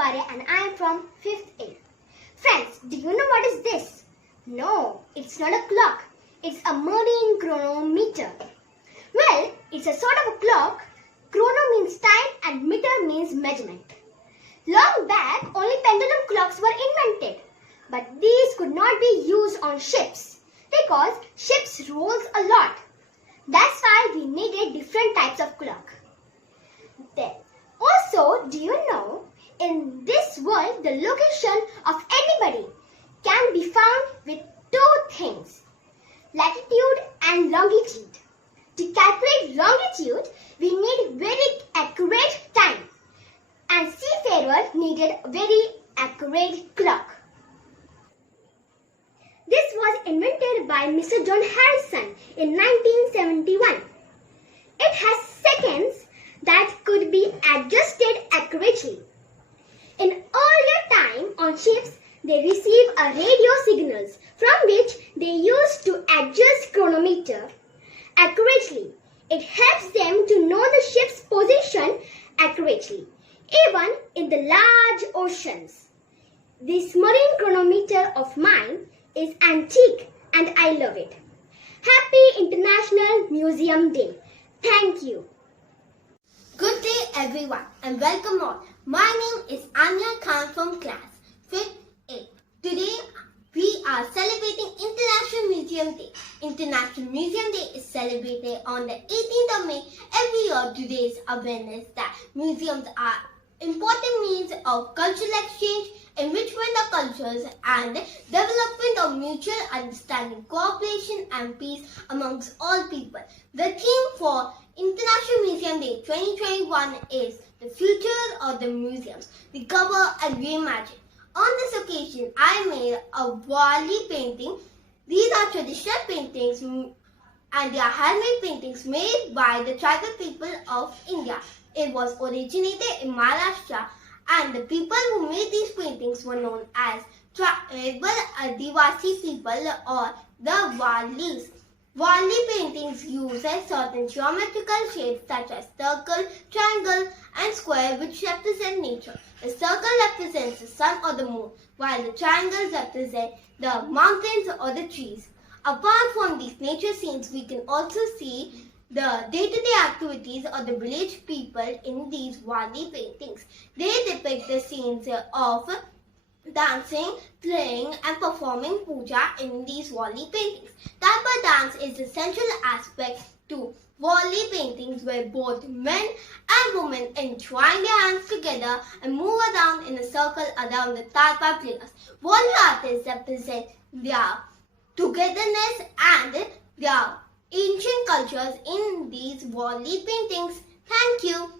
Gavarya and I am from 5th A. Friends, do you know what is this? No, it's not a clock. It's a marine chronometer. Well, it's a sort of a clock. Chrono means time and meter means measurement. Long back, only pendulum clocks were invented. But these could not be used on ships because ships rolls a lot. That's why we needed different types of clock. Then, also, do you know, in this world, the location of anybody can be found with two things, latitude and longitude. To calculate longitude, we need very accurate time, and seafarer needed a very accurate clock. This was invented by Mr. John Harrison in 1971. It has seconds that could be adjusted accurately. In earlier time on ships, they receive a radio signals from which they used to adjust chronometer accurately. It helps them to know the ship's position accurately, even in the large oceans. This marine chronometer of mine is antique and I love it. Happy International Museum Day. Thank you. Good day everyone and welcome all. My name is Anya Khan from class 5th A. Today we are celebrating International Museum Day. International Museum Day is celebrated on the 18th of May every year to raise awareness that museums are important means of cultural exchange, enrichment of cultures and development of mutual understanding, cooperation and peace amongst all people. The theme for International Museum Day 2021 is the future of the museums, recover and reimagine. On this occasion, I made a Wali painting. These are traditional paintings and they are handmade paintings made by the tribal people of India. It was originated in Maharashtra and the people who made these paintings were known as tribal Adivasi people or the Walis. Wali paintings use certain geometrical shapes such as circle, triangle and square which represent nature. The circle represents the sun or the moon while the triangles represent the mountains or the trees. Apart from these nature scenes, we can also see the day-to-day activities of the village people in these Wali paintings. They depict the scenes of dancing, playing and performing puja in these Wali paintings. Tapa dance is the central aspect to Wali paintings where both men and women entwine their hands together and move around in a circle around the Tapa players. Wali artists represent their togetherness and their ancient cultures in these Wali paintings. Thank you.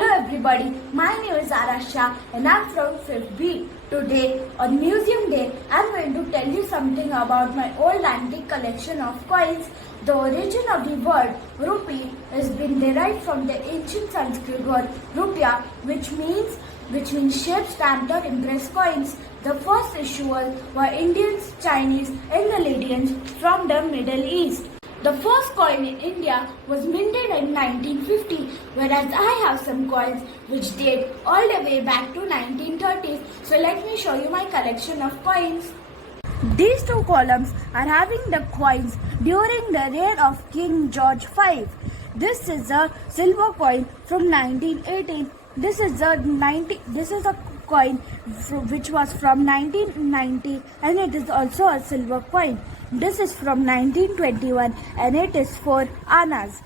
Everybody, my name is Arasha and I'm from 5th B. Today on Museum Day, I'm going to tell you something about my old antique collection of coins. The origin of the word rupee has been derived from the ancient Sanskrit word rupya, which means shape, stamped or impressed coins. The first issuers were Indians, Chinese and the Lydians from the Middle East. The first coin in India was minted in 1950, whereas I have some coins which date all the way back to 1930s. So let me show you my collection of coins. These two columns are having the coins during the reign of King George V. This is a silver coin from 1918. This is a coin which was from 1990 and it is also a silver coin. This is from 1921 and it is 4 annas.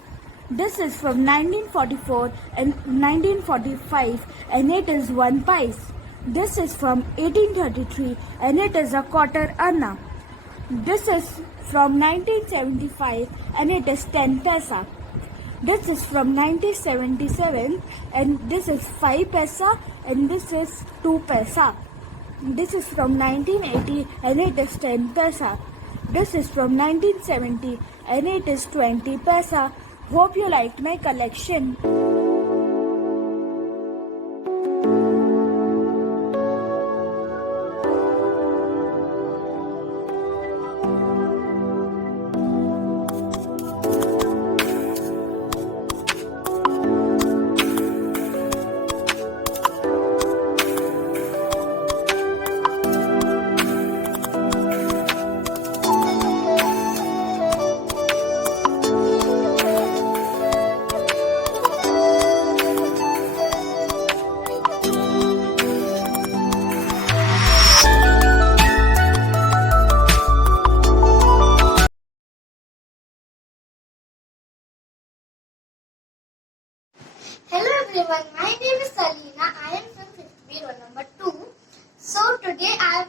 This is from 1944 and 1945 and it is 1 pice. This is from 1833 and it is a quarter anna. This is from 1975 and it is 10 paisa. This is from 1977 and this is 5 paisa and this is 2 paisa. This is from 1980 and it is 10 paisa. This is from 1970 and it is 20 paisa. Hope you liked my collection. Hello everyone, my name is Salina. I am from 5th B, roll number 2. So today I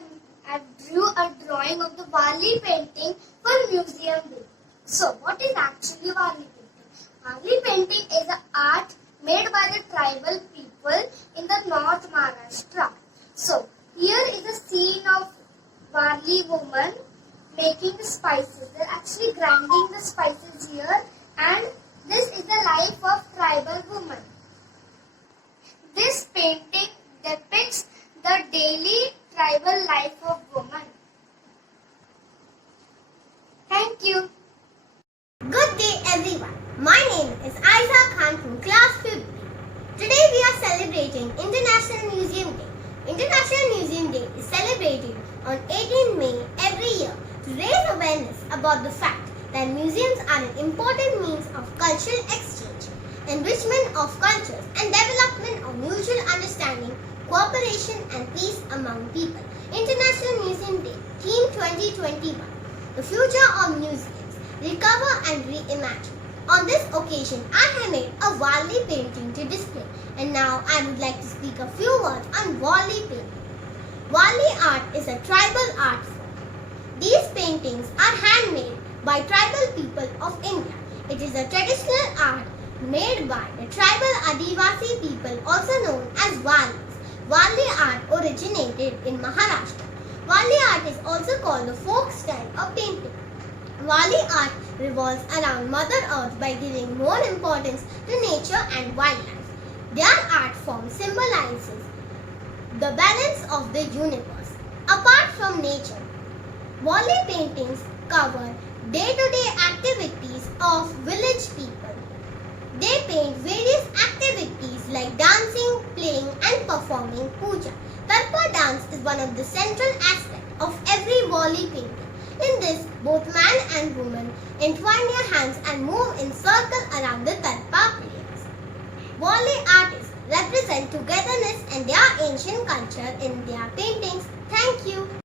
drew a drawing of the Wali painting for Museum Day. So what is actually Wali painting? Wali painting is an art made by the tribal people in the North Maharashtra. So here is a scene of Wali woman making the spices. They're actually grinding the spices here, and this is the life of tribal woman. This painting depicts the daily tribal life of woman. Thank you. Good day everyone. My name is Aiza Khan from class 5th. Today we are celebrating International Museum Day. International Museum Day is celebrated on 18 May every year to raise awareness about the fact that museums are an important means of cultural exchange, enrichment of cultures and development of mutual understanding, cooperation and peace among people. International Museum Day, Theme 2021, The Future of Museums, Recover and Reimagine. On this occasion, I have made a Wali painting to display, and now I would like to speak a few words on Wali painting. Wali art is a tribal art form. These paintings are handmade by tribal people of India. It is a traditional art made by the tribal Adivasi people, also known as Walis. Wali art originated in Maharashtra. Wali art is also called the folk style of painting. Wali art revolves around Mother Earth by giving more importance to nature and wildlife. Their art form symbolizes the balance of the universe. Apart from nature, Wali paintings cover day-to-day activities of village people. They paint various activities like dancing, playing and performing puja. Tarpa dance is one of the central aspects of every Wali painting. In this, both man and woman entwine their hands and move in circle around the Tarpa players. Wali artists represent togetherness and their ancient culture in their paintings. Thank you.